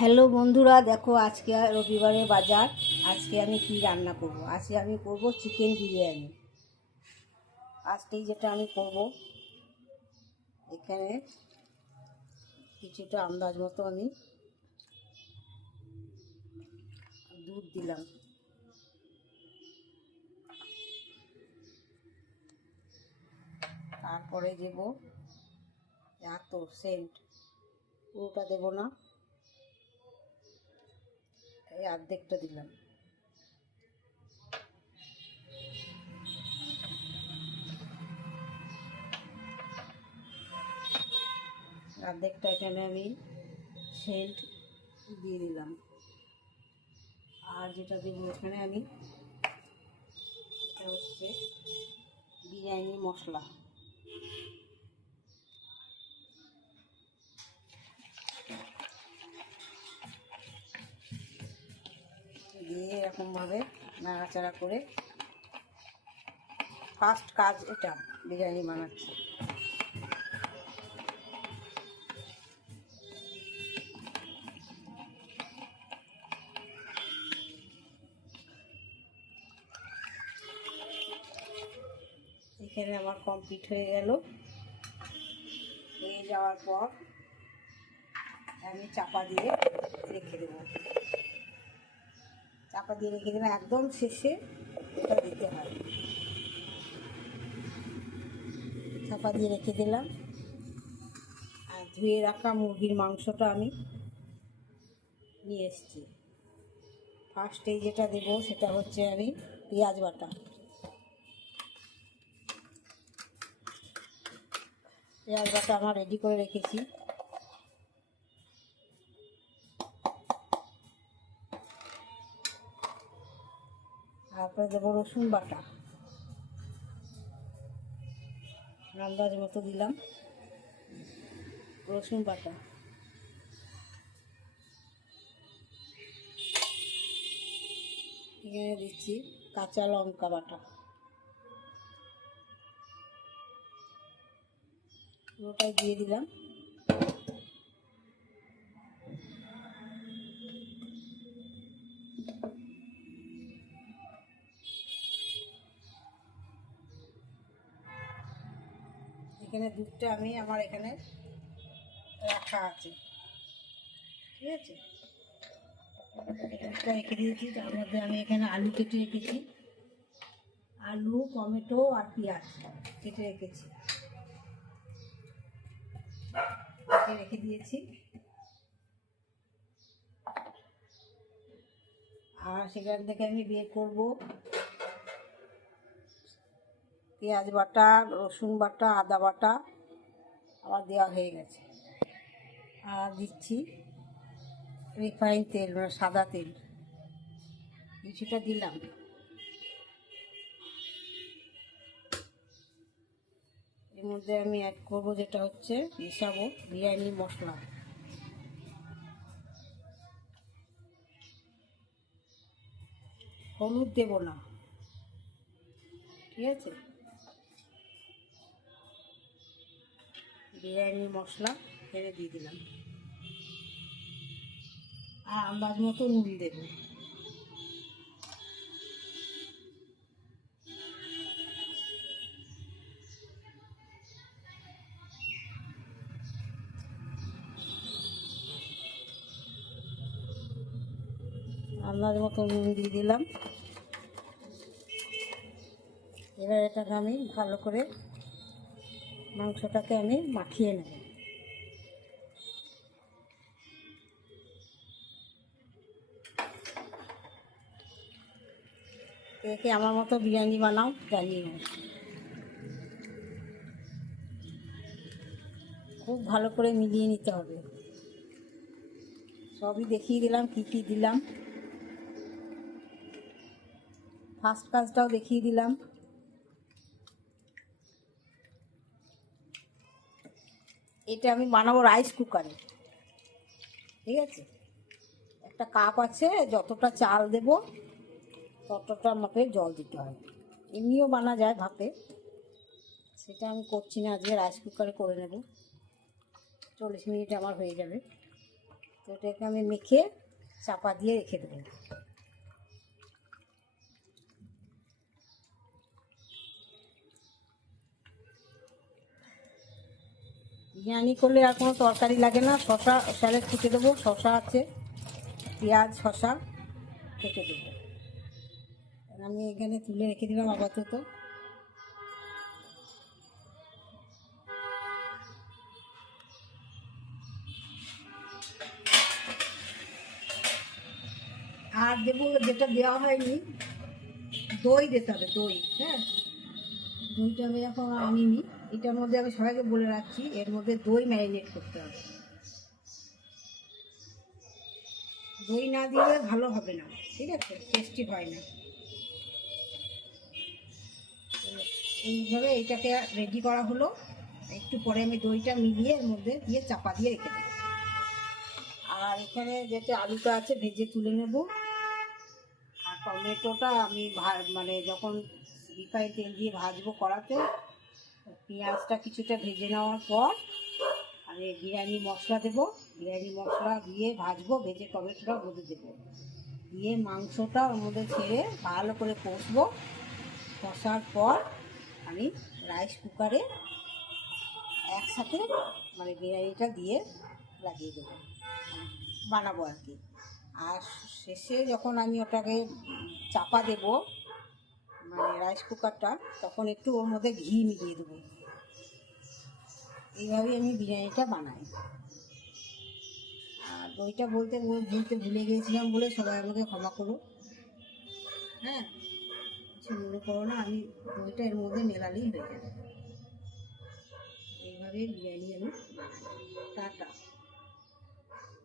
Hello বন্ধুরা, দেখো আজকে রবিবারে বাজার। আজকে আমি কি রান্না করব? আজকে আমি করব চিকেন বিরিয়ানি। আজকেই যেটা আমি করব, এখানে কিছুটা আন্দাজ মতো আমি দুধ দিলাম। তারপরে দেব এত সেন্ট। পুরোটা দেবো না। এই অর্ধেকটা দিলাম। অর্ধেকটা এখানে আমি সেন্ট দিয়ে দিলাম। আর যেটা দেবো এখানে আমি, এটা হচ্ছে বিরিয়ানি মশলা। এরকমভাবে নাড়াচাড়া করে ফার্স্ট কাজ এটা, বিরিয়ানি বানাচ্ছি। এখানে আমার কমপ্লিট হয়ে গেল। হয়ে যাওয়ার পর আমি চাপা দিয়ে রেখে দেবো। চাপা দিয়ে রেখে দিলাম একদম শেষে দিতে হয়। চাপা দিয়ে রেখে দিলাম। আর ধুয়ে রাখা মুরগির মাংসটা আমি নিয়ে এসেছি। ফার্স্টে যেটা দেবো সেটা হচ্ছে আমি পেঁয়াজ বাটা। পেঁয়াজ বাটা আমার রেডি করে রেখেছি। তারপরে দেবো রসুন বাটা। আন্দাজ মতো দিলাম। রসুন বাটা। এখানে দিচ্ছি কাঁচা লঙ্কা বাটা। পুরোটাই দিয়ে দিলাম। এখানে দুধটা আমি আমার এখানে রাখা আছে। ঠিক আছে? দুধটা রেখে দিয়েছি, তার মধ্যে আমি এখানে আলু কেটে রেখেছি। আলু, টমেটো আর পেঁয়াজ কেটে রেখেছি। রেখে দিয়েছি। আর সেখান থেকে আমি বের করব। পেঁয়াজ বাটা, রসুন বাটা, আদা বাটা আমার দেওয়া হয়ে গেছে। আর দিচ্ছি রিফাইন তেল মানে সাদা তেল। কিছুটা দিলাম। এর মধ্যে আমি অ্যাড করব যেটা হচ্ছে মিশাবো বিরিয়ানি মশলা। হলুদ দেবো না। ঠিক আছে? বিরিয়ানি মশলা ফেলে দিয়ে দিলাম। আর আন্দাজ মতো নুন দেব। আন্দাজ মতো নুন দিয়ে দিলাম। এবার এটাকে আমি ভালো করে মাংসটাকে আমি মাখিয়ে নেব। একে আমার মতো বিরিয়ানি বানাও জানিও খুব ভালো করে মিলিয়ে নিতে হবে। সবই দেখিয়ে দিলাম, কী কী দিলাম। ফার্স্ট কাজটাও দেখিয়ে দিলাম। এটা আমি বানাবো রাইস কুকারে ঠিক আছে? একটা কাপ আছে, যতটা চাল দেব, ততটা আমাকে জল দিতে হয় এমনিও বানা যায় ভাতে। সেটা আমি করছি না, আজকে রাইস কুকারে করে নেব। চল্লিশ মিনিট আমার হয়ে যাবে। তো তো এটাকে আমি মেখে চাপা দিয়ে রেখে দেবো। বিরিয়ানি করলে আর কোনো তরকারি লাগে না। শশা স্যালাড কেটে দেবো। শশা আছে, পেঁয়াজ শশা কেটে দেবো। আমি এখানে তুলে রেখে দিলাম আপাতত। আর দেবো, যেটা দেওয়া হয়নি, দই দিতে হবে, দই হ্যাঁ? দইটা আমি এখন আনিনি এটার মধ্যে আমি সবাইকে বলে রাখছি, এর মধ্যে দই ম্যারিনেট করতে হবে। দই না দিলে ভালো হবে না, ঠিক আছে? টেস্টি হয় না। এইভাবে এইটাকে রেডি করা হলো। একটু পরে আমি দইটা মিলিয়ে এর মধ্যে দিয়ে চাপা দিয়ে রেখে দেবো। আর এখানে যেটা আলুটা আছে, ভেজে তুলে নেব। আর টমেটোটা আমি ভা- মানে যখন রিফাইন তেল দিয়ে ভাজবো কড়াতে পেঁয়াজটা কিছুটা ভেজে নেওয়ার পর আমি বিরিয়ানি মশলা দেবো। বিরিয়ানি মশলা দিয়ে ভাজবো, ভেজে টমেটোটা মধ্যে দেবো। দিয়ে মাংসটা ওর মধ্যে ছেড়ে ভালো করে কষবো। কষার পর আমি রাইস কুকারে একসাথে মানে বিরিয়ানিটা দিয়ে লাগিয়ে দেবো। বানাবো আর কি। আর শেষে যখন আমি ওটাকে চাপা দেব মানে রাইস কুকারটা তখন একটু ওর মধ্যে ঘি মিলিয়ে দেবো। এইভাবেই আমি বিরিয়ানিটা বানাই। আর দইটা বলতে বল- বলতে ভুলে গিয়েছিলাম বলে সবাই আমাকে ক্ষমা করো। হ্যাঁ কিছু মনে করো না, আমি দইটা এর মধ্যে মেলালেই হয়ে যাবে। এইভাবে বিরিয়ানি আমি বানাই। টাটা।